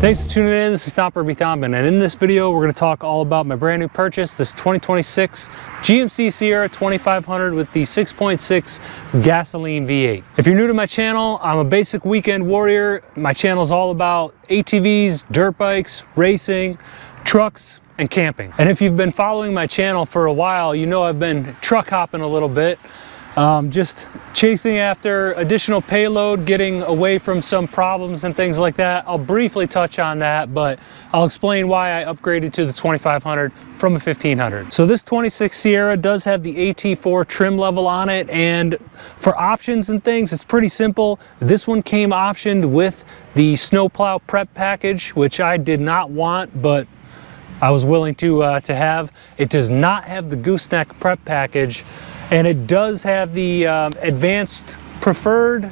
Thanks for tuning in. This is Stomper B. Thompson, and in this video we're going to talk all about my brand new purchase, this 2026 GMC Sierra 2500 with the 6.6 gasoline V8. If you're new to my channel, I'm a basic weekend warrior. My channel is all about ATVs, dirt bikes, racing, trucks, and camping. And if you've been following my channel for a while, you know I've been truck hopping a little bit. Just chasing after additional payload, getting away from some problems and things like that. I'll briefly touch on that, but I'll explain why I upgraded to the 2500 from a 1500. So this 26 Sierra does have the AT4 trim level on it, and for options and things, it's pretty simple. This one came optioned with the snowplow prep package, which I did not want, but I was willing to have. It does not have the gooseneck prep package, and it does have the advanced preferred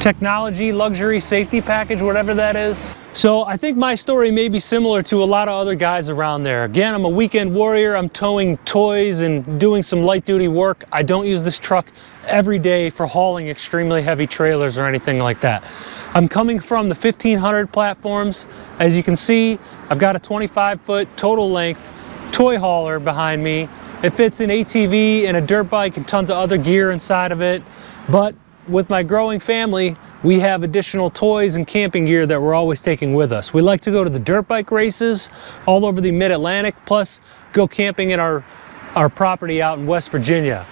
technology luxury safety package, whatever that is. So I think my story may be similar to a lot of other guys around there. Again, I'm a weekend warrior. I'm towing toys and doing some light duty work. I don't use this truck every day for hauling extremely heavy trailers or anything like that. I'm coming from the 1500 platforms. As you can see, I've got a 25-foot total length toy hauler behind me. It fits an ATV and a dirt bike and tons of other gear inside of it. But with my growing family, we have additional toys and camping gear that we're always taking with us. We like to go to the dirt bike races all over the mid-Atlantic, plus go camping at our property out in West Virginia.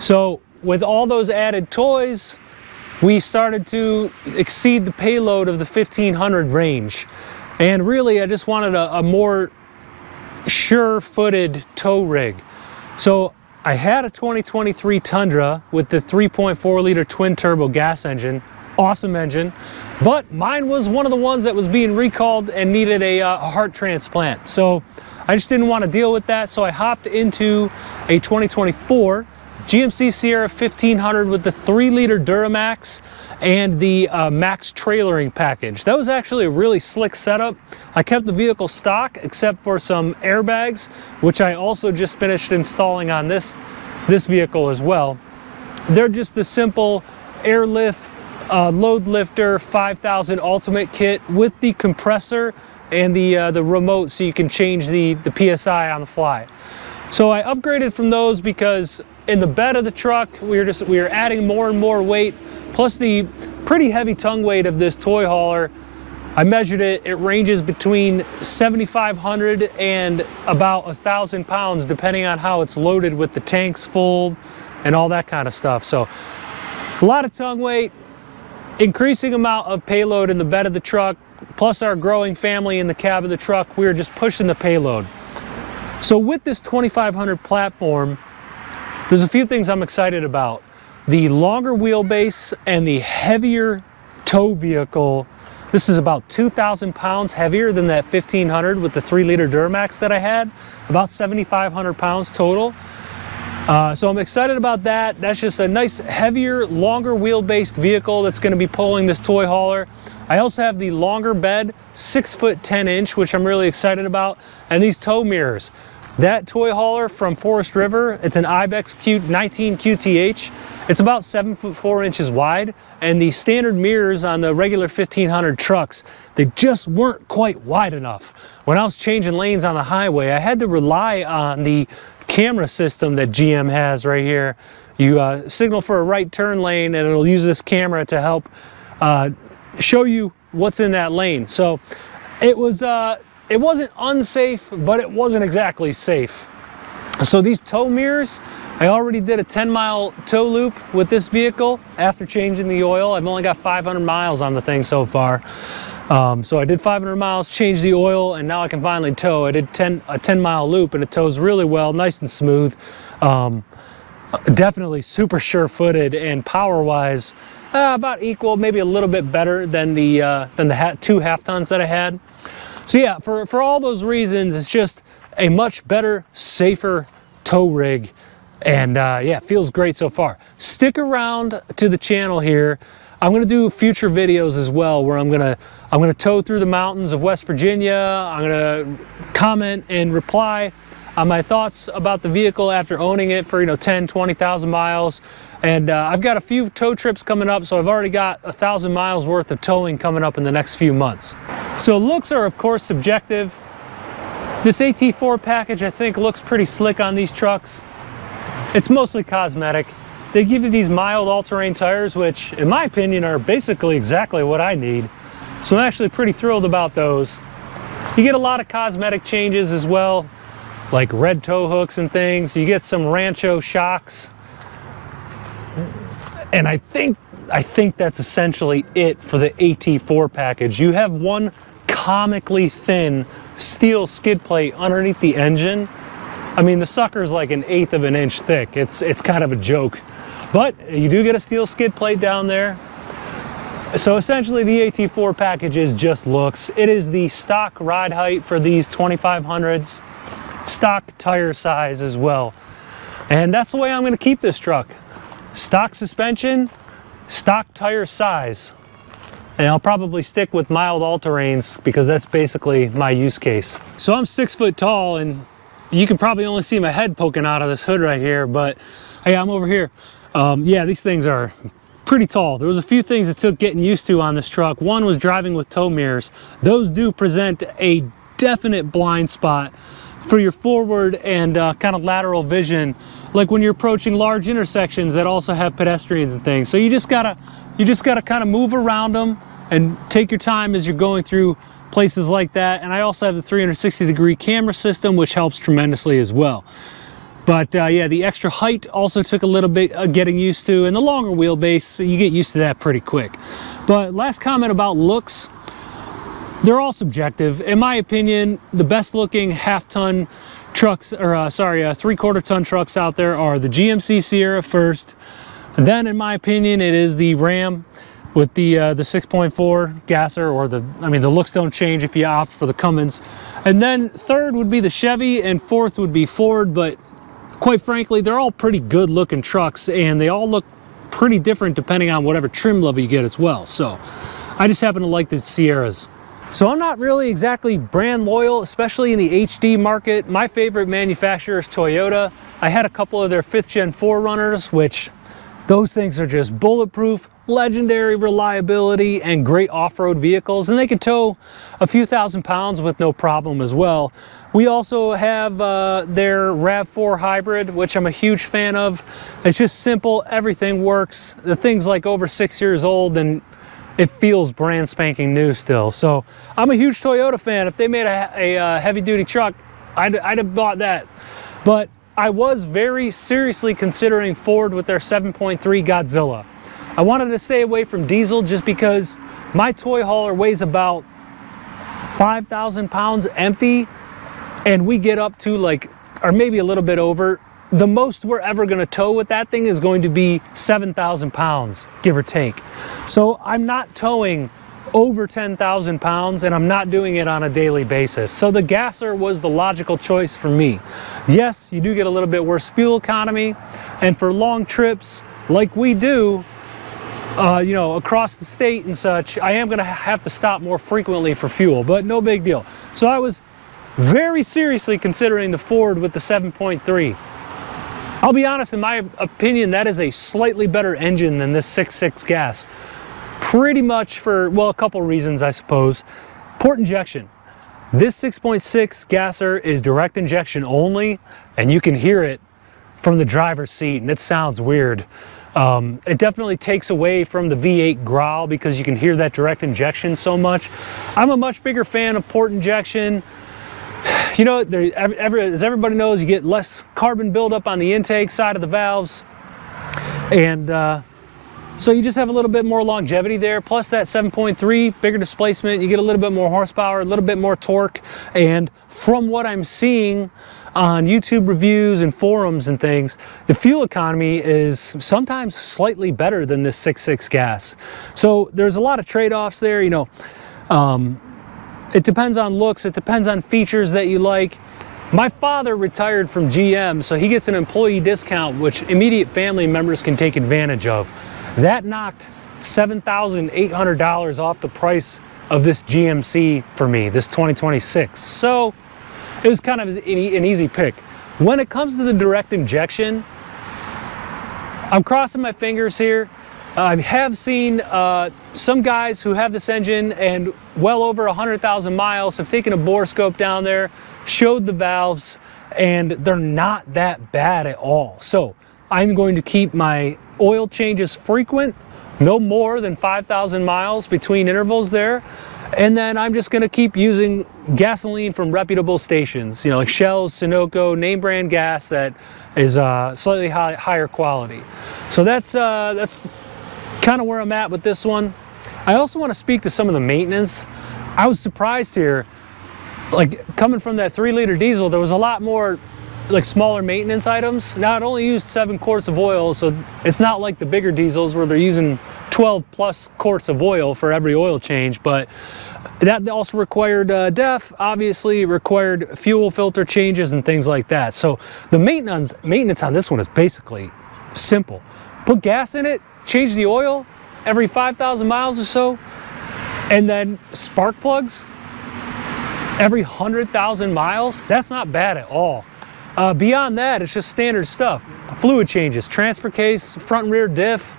So with all those added toys, we started to exceed the payload of the 1500 range. And really, I just wanted a more sure-footed tow rig. So I had a 2023 Tundra with the 3.4 liter twin turbo gas engine, awesome engine, but mine was one of the ones that was being recalled and needed a heart transplant. So I just didn't want to deal with that, so I hopped into a 2024 GMC Sierra 1500 with the 3 liter Duramax and the max trailering package. That was actually a really slick setup. I kept the vehicle stock except for some airbags, which I also just finished installing on this vehicle as well. They're just the simple Air Lift Loadlifter 5000 Ultimate kit with the compressor and the remote so you can change the PSI on the fly. So I upgraded from those because in the bed of the truck, we were adding more and more weight, plus the pretty heavy tongue weight of this toy hauler. I measured it, it ranges between 7,500 and about 1,000 pounds, depending on how it's loaded with the tanks full and all that kind of stuff. So a lot of tongue weight, increasing amount of payload in the bed of the truck, plus our growing family in the cab of the truck, we were just pushing the payload. So with this 2500 platform, there's a few things I'm excited about. The longer wheelbase and the heavier tow vehicle. This is about 2,000 pounds heavier than that 1500 with the 3 liter Duramax that I had, about 7,500 pounds total. So I'm excited about that. That's just a nice, heavier, longer wheel-based vehicle that's going to be pulling this toy hauler. I also have the longer bed, 6'10" which I'm really excited about, and these tow mirrors. That toy hauler from Forest River, it's an Ibex 19 QTH. It's about 7'4" wide, and the standard mirrors on the regular 1500 trucks, they just weren't quite wide enough. When I was changing lanes on the highway, I had to rely on the camera system that GM has right here. You signal for a right turn lane, and it'll use this camera to help show you what's in that lane. So it wasn't unsafe, but it wasn't exactly safe. So these tow mirrors, I already did a 10-mile tow loop with this vehicle after changing the oil. I've only got 500 miles on the thing so far. So I did 500 miles, changed the oil, and now I can finally tow. I did a 10-mile loop, and it tows really well, nice and smooth. Definitely super sure-footed, and power-wise, about equal, maybe a little bit better than the 2 half-tons that I had. So yeah, for all those reasons, it's just a much better, safer tow rig, and yeah, it feels great so far. Stick around to the channel here. I'm gonna do future videos as well, where I'm gonna tow through the mountains of West Virginia. I'm gonna comment and reply on my thoughts about the vehicle after owning it for 10, 20,000 miles, And I've got a few tow trips coming up, so I've already got 1,000 miles worth of towing coming up in the next few months. So looks are of course subjective. This AT4 package I think looks pretty slick on these trucks. It's mostly cosmetic. They give you these mild all-terrain tires, which in my opinion are basically exactly what I need. So I'm actually pretty thrilled about those. You get a lot of cosmetic changes as well, like red tow hooks and things. You get some Rancho shocks. And I think that's essentially it for the AT4 package. You have one comically thin steel skid plate underneath the engine. I mean, the sucker's like 1/8 of an inch thick. It's kind of a joke. But you do get a steel skid plate down there. So essentially the AT4 package is just looks. It is the stock ride height for these 2500s, stock tire size as well. And that's the way I'm gonna keep this truck. Stock suspension, stock tire size. And I'll probably stick with mild all-terrains because that's basically my use case. So I'm 6 foot tall and you can probably only see my head poking out of this hood right here, but hey, I'm over here. Yeah, these things are pretty tall. There was a few things that took getting used to on this truck. One was driving with tow mirrors. Those do present a definite blind spot for your forward and kind of lateral vision, like when you're approaching large intersections that also have pedestrians and things. So you just gotta kind of move around them and take your time as you're going through places like that. And I also have the 360-degree camera system, which helps tremendously as well. But yeah, the extra height also took a little bit getting used to, and the longer wheelbase, you get used to that pretty quick. But last comment about looks, they're all subjective. In my opinion, the best looking half-ton trucks, or 3/4 ton trucks out there are the GMC Sierra first. And then in my opinion, it is the Ram with the 6.4 gasser, or the looks don't change if you opt for the Cummins. And then third would be the Chevy, and fourth would be Ford. But quite frankly, they're all pretty good looking trucks, and they all look pretty different depending on whatever trim level you get as well. So I just happen to like the Sierras. So I'm not really exactly brand loyal, especially in the HD market. My favorite manufacturer is Toyota. I had a couple of their 5th gen 4Runners, which those things are just bulletproof, legendary reliability, and great off-road vehicles, and they can tow a few thousand pounds with no problem as well. We also have their RAV4 hybrid, which I'm a huge fan of. It's just simple, everything works. The thing's like over 6 years old and it feels brand spanking new still. So I'm a huge Toyota fan. If they made a heavy duty truck, I'd have bought that. But I was very seriously considering Ford with their 7.3 Godzilla. I wanted to stay away from diesel just because my toy hauler weighs about 5,000 pounds empty, and we get up to like, or maybe a little bit over. The most we're ever gonna tow with that thing is going to be 7,000 pounds, give or take. So I'm not towing over 10,000 pounds, and I'm not doing it on a daily basis. So the gasser was the logical choice for me. Yes, you do get a little bit worse fuel economy, and for long trips like we do, you know, across the state and such, I am gonna have to stop more frequently for fuel, but no big deal. So I was very seriously considering the Ford with the 7.3. I'll be honest, in my opinion, that is a slightly better engine than this 6.6 gas. Pretty much for, well, a couple reasons, I suppose. Port injection. This 6.6 gasser is direct injection only, and you can hear it from the driver's seat, and it sounds weird. It definitely takes away from the V8 growl because you can hear that direct injection so much. I'm a much bigger fan of port injection. You know, as everybody knows, you get less carbon buildup on the intake side of the valves, and so you just have a little bit more longevity there. Plus that 7.3, bigger displacement, you get a little bit more horsepower, a little bit more torque, and from what I'm seeing on YouTube reviews and forums and things, the fuel economy is sometimes slightly better than this 6.6 gas. So there's a lot of trade-offs there, you know. It depends on looks, it depends on features that you like. My father retired from GM, so he gets an employee discount, which immediate family members can take advantage of. That knocked $7,800 off the price of this GMC for me, this 2026. So it was kind of an easy pick. When it comes to the direct injection, I'm crossing my fingers here. I have seen some guys who have this engine and well over 100,000 miles have taken a bore scope down there, showed the valves, and they're not that bad at all. So I'm going to keep my oil changes frequent, no more than 5,000 miles between intervals there. And then I'm just going to keep using gasoline from reputable stations, you know, like Shell's, Sunoco, name brand gas that is slightly higher quality. So that's kind of where I'm at with this one. I also want to speak to some of the maintenance. I was surprised here, like coming from that 3-liter diesel, there was a lot more like smaller maintenance items. Now it only used 7 quarts of oil, so it's not like the bigger diesels where they're using 12 plus quarts of oil for every oil change, but that also required DEF, obviously required fuel filter changes and things like that. So the maintenance on this one is basically simple. Put gas in it, change the oil every 5,000 miles or so, and then spark plugs every 100,000 miles. That's not bad at all. Beyond that, it's just standard stuff. Fluid changes, transfer case, front and rear diff.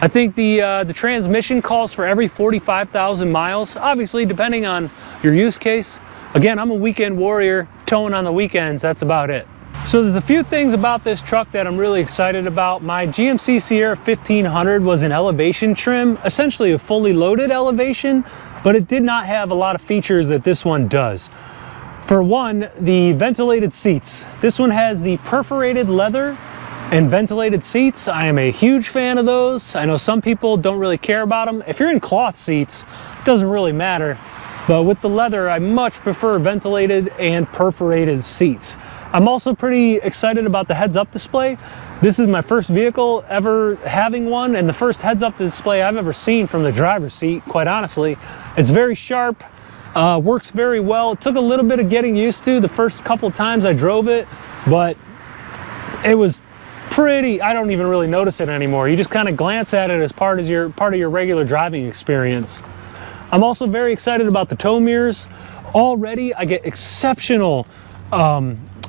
I think the transmission calls for every 45,000 miles, obviously depending on your use case. Again, I'm a weekend warrior, towing on the weekends, that's about it. So there's a few things about this truck that I'm really excited about. My GMC Sierra 1500 was an elevation trim, essentially a fully loaded elevation, but it did not have a lot of features that this one does. For one, the ventilated seats. This one has the perforated leather and ventilated seats. I am a huge fan of those. I know some people don't really care about them. If you're in cloth seats, it doesn't really matter. But with the leather, I much prefer ventilated and perforated seats. I'm also pretty excited about the heads-up display. This is my first vehicle ever having one, and the first heads-up display I've ever seen from the driver's seat, quite honestly. It's very sharp, works very well. It took a little bit of getting used to the first couple times I drove it, but it was pretty, I don't even really notice it anymore. You just kind of glance at it as part of your regular driving experience. I'm also very excited about the tow mirrors. Already I get exceptional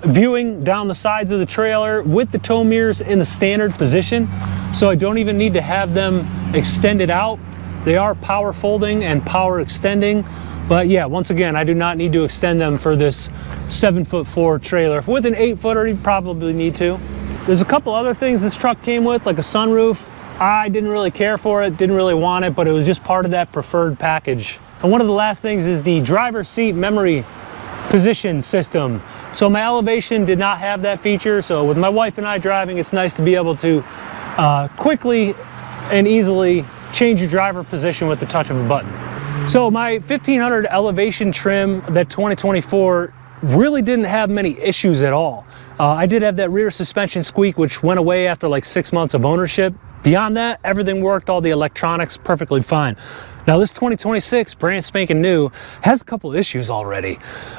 viewing down the sides of the trailer with the tow mirrors in the standard position, so I don't even need to have them extended out. They are power folding and power extending, but yeah, once again, I do not need to extend them for this 7'4" trailer. With an 8-footer, you probably need to. There's a couple other things this truck came with, like a sunroof. I didn't really care for it, didn't really want it, but it was just part of that preferred package. And one of the last things is the driver's seat memory position system. So my elevation did not have that feature, so with my wife and I driving, it's nice to be able to quickly and easily change your driver position with the touch of a button. So my 1500 elevation trim, that 2024, really didn't have many issues at all. I did have that rear suspension squeak, which went away after like 6 months of ownership. Beyond that, everything worked, all the electronics perfectly fine. Now this 2026, brand spanking new, has a couple issues already.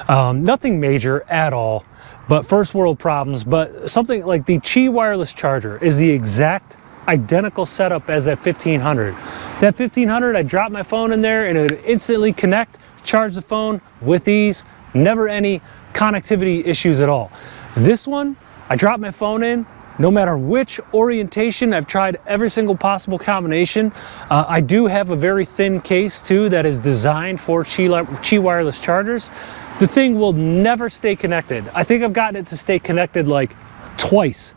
Nothing major at all, but first world problems. But something like the Qi wireless charger is the exact identical setup as that 1500. That 1500, I dropped my phone in there and it would instantly connect, charge the phone with ease, never any connectivity issues at all. This one, I dropped my phone in, no matter which orientation, I've tried every single possible combination. I do have a very thin case too that is designed for Qi wireless chargers. The thing will never stay connected. I think I've gotten it to stay connected like twice.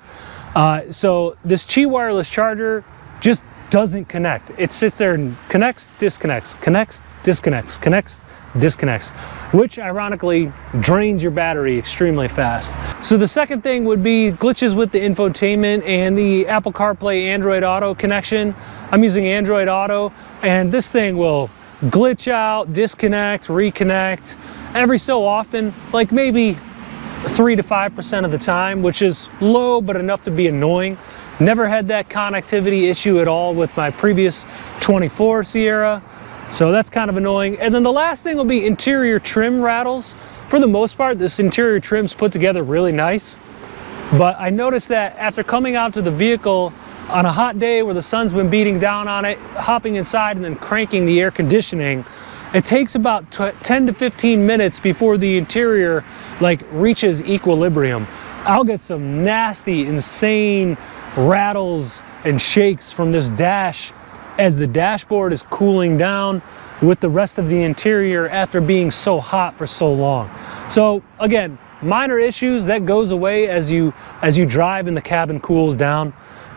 So this Qi wireless charger just doesn't connect. It sits there and connects, disconnects, connects, disconnects, connects, disconnects, which ironically drains your battery extremely fast. So the second thing would be glitches with the infotainment and the Apple CarPlay Android Auto connection. I'm using Android Auto, and this thing will glitch out, disconnect, reconnect every so often, like maybe 3 to 5% of the time, which is low but enough to be annoying. Never had that connectivity issue at all with my previous 24 Sierra. So that's kind of annoying. And then the last thing will be interior trim rattles. For the most part, this interior trim's put together really nice. But I noticed that after coming out to the vehicle on a hot day where the sun's been beating down on it, hopping inside and then cranking the air conditioning, it takes about 10 to 15 minutes before the interior like reaches equilibrium. I'll get some nasty, insane rattles and shakes from this dash as the dashboard is cooling down with the rest of the interior after being so hot for so long. So again, minor issues that goes away as you drive and the cabin cools down.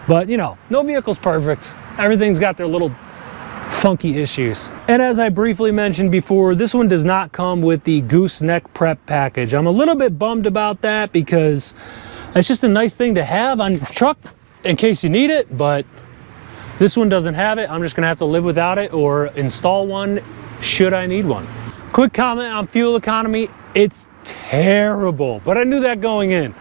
But you know, no vehicle's perfect. Everything's got their little funky issues. And as I briefly mentioned before, this one does not come with the gooseneck prep package. I'm a little bit bummed about that because it's just a nice thing to have on your truck in case you need it, but this one doesn't have it. I'm just gonna have to live without it or install one should I need one. Quick comment on fuel economy. It's terrible, but I knew that going in.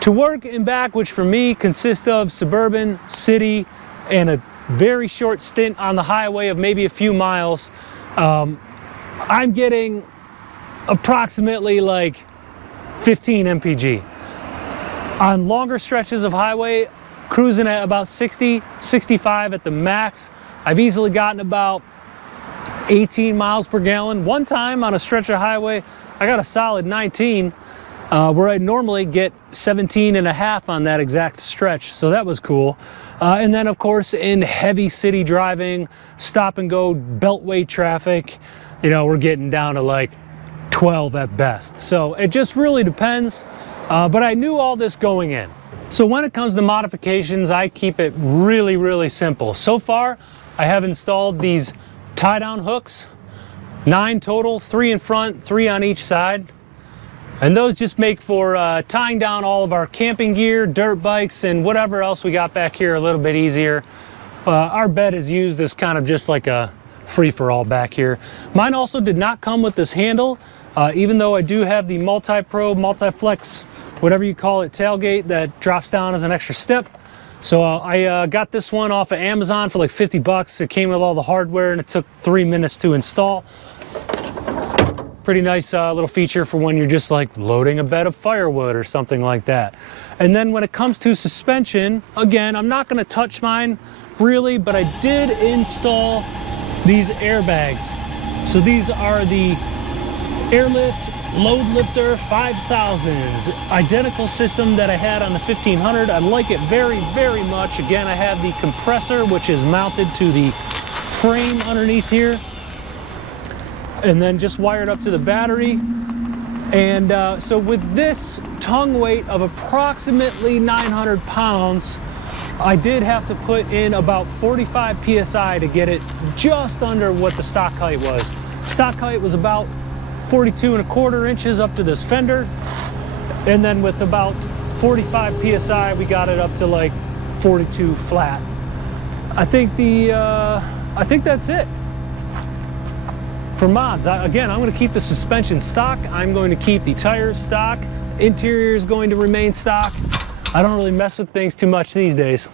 To work and back, which for me consists of suburban, city, and a very short stint on the highway of maybe a few miles, I'm getting approximately like 15 mpg. On longer stretches of highway, cruising at about 60, 65 at the max. I've easily gotten about 18 miles per gallon. One time on a stretch of highway, I got a solid 19, where I normally get 17 and a half on that exact stretch. So that was cool. And then of course in heavy city driving, stop and go beltway traffic, you know, we're getting down to like 12 at best. So it just really depends. But I knew all this going in. So when it comes to modifications, I keep it really, really simple. So far, I have installed these tie-down hooks, 9 total, 3 in front, 3 on each side. And those just make for tying down all of our camping gear, dirt bikes, and whatever else we got back here a little bit easier. Our bed is used as kind of just like a free-for-all back here. Mine also did not come with this handle, even though I do have the multi-probe, multi-flex, whatever you call it, tailgate that drops down as an extra step. So I got this one off of Amazon for like 50 bucks. It came with all the hardware and it took 3 minutes to install. Pretty nice little feature for when you're just like loading a bed of firewood or something like that. And then when it comes to suspension, again, I'm not gonna touch mine really, but I did install these airbags. So these are the Air Lift Loadlifter 5000s, identical system that I had on the 1500. I like it very, very much. Again, I have the compressor, which is mounted to the frame underneath here, and then just wired up to the battery. And so with this tongue weight of approximately 900 pounds, I did have to put in about 45 PSI to get it just under what the stock height was. Stock height was about 42¼ inches up to this fender. And then with about 45 PSI, we got it up to like 42 flat. I think that's it. For mods, again, I'm going to keep the suspension stock. I'm going to keep the tires stock. Interior is going to remain stock. I don't really mess with things too much these days.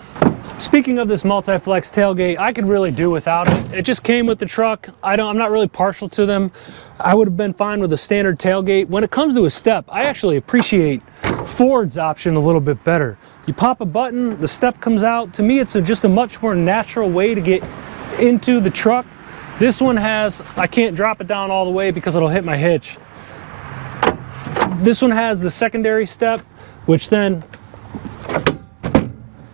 Speaking of this multi-flex tailgate, I could really do without it. It just came with the truck. I'm not really partial to them. I would have been fine with a standard tailgate. When it comes to a step, I actually appreciate Ford's option a little bit better. You pop a button, the step comes out. To me, it's just a much more natural way to get into the truck. This one has, I can't drop it down all the way because it'll hit my hitch. This one has the secondary step, which then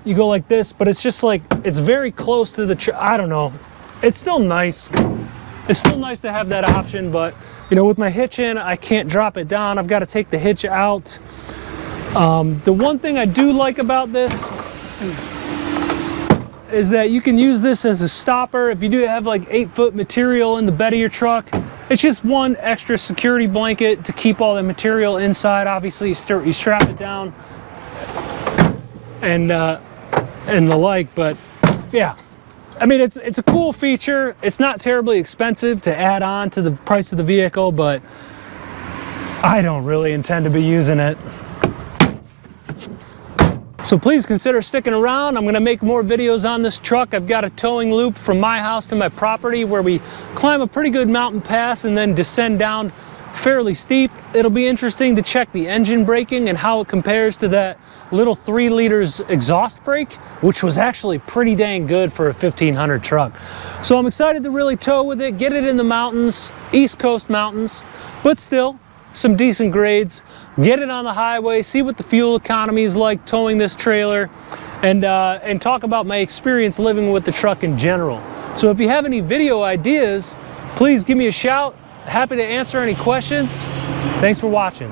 you go like this, but it's just like, it's very close to the, I don't know. It's still nice. It's still nice to have that option, but you know, with my hitch in, I can't drop it down. I've got to take the hitch out. The one thing I do like about this is that you can use this as a stopper if you do have like 8-foot material in the bed of your truck. It's just one extra security blanket to keep all the material inside. Obviously, you strap it down and the like, but yeah. I mean, it's a cool feature. It's not terribly expensive to add on to the price of the vehicle, but I don't really intend to be using it. So please consider sticking around. I'm gonna make more videos on this truck. I've got a towing loop from my house to my property where we climb a pretty good mountain pass and then descend down fairly steep. It'll be interesting to check the engine braking and how it compares to that little 3 liters exhaust brake, which was actually pretty dang good for a 1500 truck. So I'm excited to really tow with it, get it in the mountains, East Coast mountains, but still some decent grades, get it on the highway, see what the fuel economy is like towing this trailer, and talk about my experience living with the truck in general. So if you have any video ideas, please give me a shout. Happy to answer any questions. Thanks for watching.